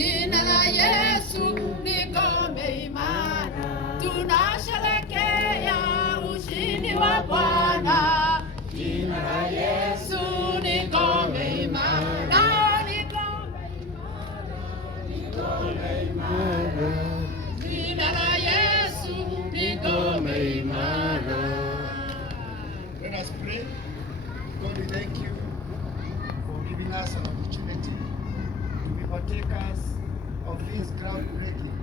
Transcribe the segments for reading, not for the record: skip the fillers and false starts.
Jina la Yesu ni ngome imara, tunasherehekea ushindi wa Bwana. Jina la Yesu ni ngome imara, ni ngome imara, ni ngome imara. Jina la Yesu ni ngome imara. Let us pray. God, we thank you for giving us an opportunity to be partakers of this groundbreaking.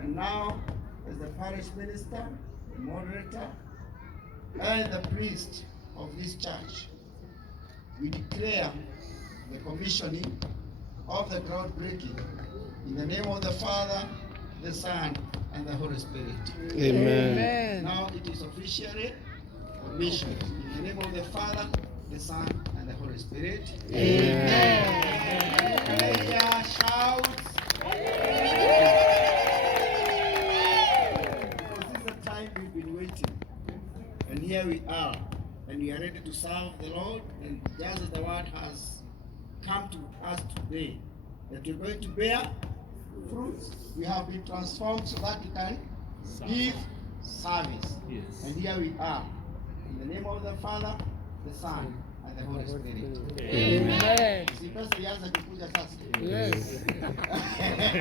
And now, as the parish minister, the moderator, and the priest of this church, we declare the commissioning of the groundbreaking in the name of the Father, the Son, and the Holy Spirit. Amen. Now it is officially commissioned in the name of the Father, the Son, and the Holy Spirit. Amen. Hallelujah, shout. Because this is the time we've been waiting. And here we are. And we are ready to serve the Lord. And just as the word has come to us today, that we're going to bear fruits. We have been transformed so that we can give service. Yes. And here we are. In the name of the Father, the Son, and the Holy Spirit. Amen. Si pesa ianza kukuja sasa. Yes.